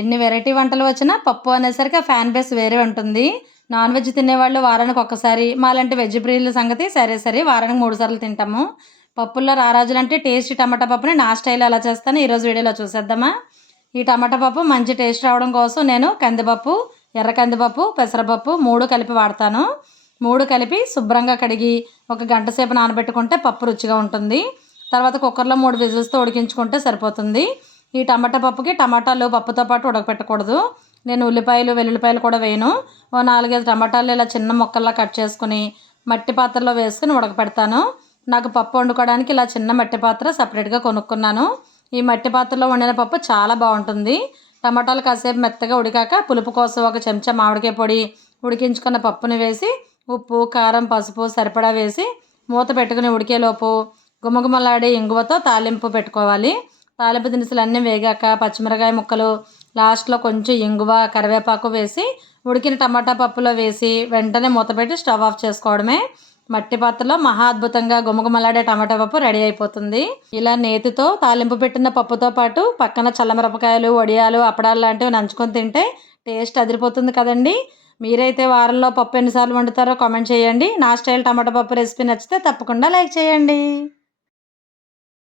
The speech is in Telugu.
ఎన్ని వెరైటీ వంటలు వచ్చినా పప్పు అనేసరికి ఆ ఫ్యాన్ బేస్ వేరే ఉంటుంది. నాన్ వెజ్ తినేవాళ్ళు వారానికి ఒక్కసారి, మాలాంటి వెజ్ ప్రియుల సంగతి సరే సరే వారానికి 3 సార్లు తింటాము. పప్పుల్లో రారాజులంటే టేస్టీ టమాటా పప్పుని నా స్టైల్లో ఎలా చేస్తానో ఈరోజు వీడియోలో చూసేద్దామా. ఈ టమాటా పప్పు మంచి టేస్ట్ రావడం కోసం నేను కందిపప్పు, ఎర్ర కందిపప్పు, పెసరపప్పు 3 కలిపి వాడతాను. 3 కలిపి శుభ్రంగా కడిగి ఒక గంట సేపు నానబెట్టుకుంటే పప్పు రుచిగా ఉంటుంది. తర్వాత కుక్కర్లో 3 విజిల్స్తో ఉడికించుకుంటే సరిపోతుంది. ఈ టమాటా పప్పుకి టమాటాలు పప్పుతో పాటు ఉడకపెట్టకూడదు. నేను ఉల్లిపాయలు, వెల్లుల్లిపాయలు కూడా వేయను. ఓ 4, 5 టమాటాలు ఇలా చిన్న ముక్కల్లా కట్ చేసుకుని మట్టి పాత్రలో వేసుకుని ఉడకపెడతాను. నాకు పప్పు వండుకోవడానికి ఇలా చిన్న మట్టి పాత్ర సపరేట్గా కొనుక్కున్నాను. ఈ మట్టి పాత్రలో వండిన పప్పు చాలా బాగుంటుంది. టమాటాలు కాసేపు మెత్తగా ఉడికాక పులుపు కోసం ఒక చెంచా మామిడికాయ పొడి, ఉడికించుకున్న పప్పుని వేసి ఉప్పు, కారం, పసుపు సరిపడా వేసి మూత పెట్టుకుని ఉడికేలోపు గుమగుమలాడే ఇంగువతో తాలింపు పెట్టుకోవాలి. తాలింపు దినుసులు అన్నీ వేగాక పచ్చిమిరకాయ ముక్కలు, లాస్ట్లో కొంచెం ఇంగువ, కరివేపాకు వేసి ఉడికిన టమాటా పప్పులో వేసి వెంటనే మూత పెట్టి స్టవ్ ఆఫ్ చేసుకోవడమే. మట్టి పాత్రలో మహా అద్భుతంగా గుమగుమలాడే టమాటా పప్పు రెడీ అయిపోతుంది. ఇలా నేతితో తాలింపు పెట్టిన పప్పుతో పాటు పక్కన చల్లమిరపకాయలు, వడియాలు, అప్పడాలు లాంటివి నంచుకొని తింటే టేస్ట్ అదిరిపోతుంది కదండి. మీరైతే వారంలో పప్పు ఎన్నిసార్లు వండుతారో కామెంట్ చేయండి. నా స్టైల్ టమాటా పప్పు రెసిపీ నచ్చితే తప్పకుండా లైక్ చేయండి.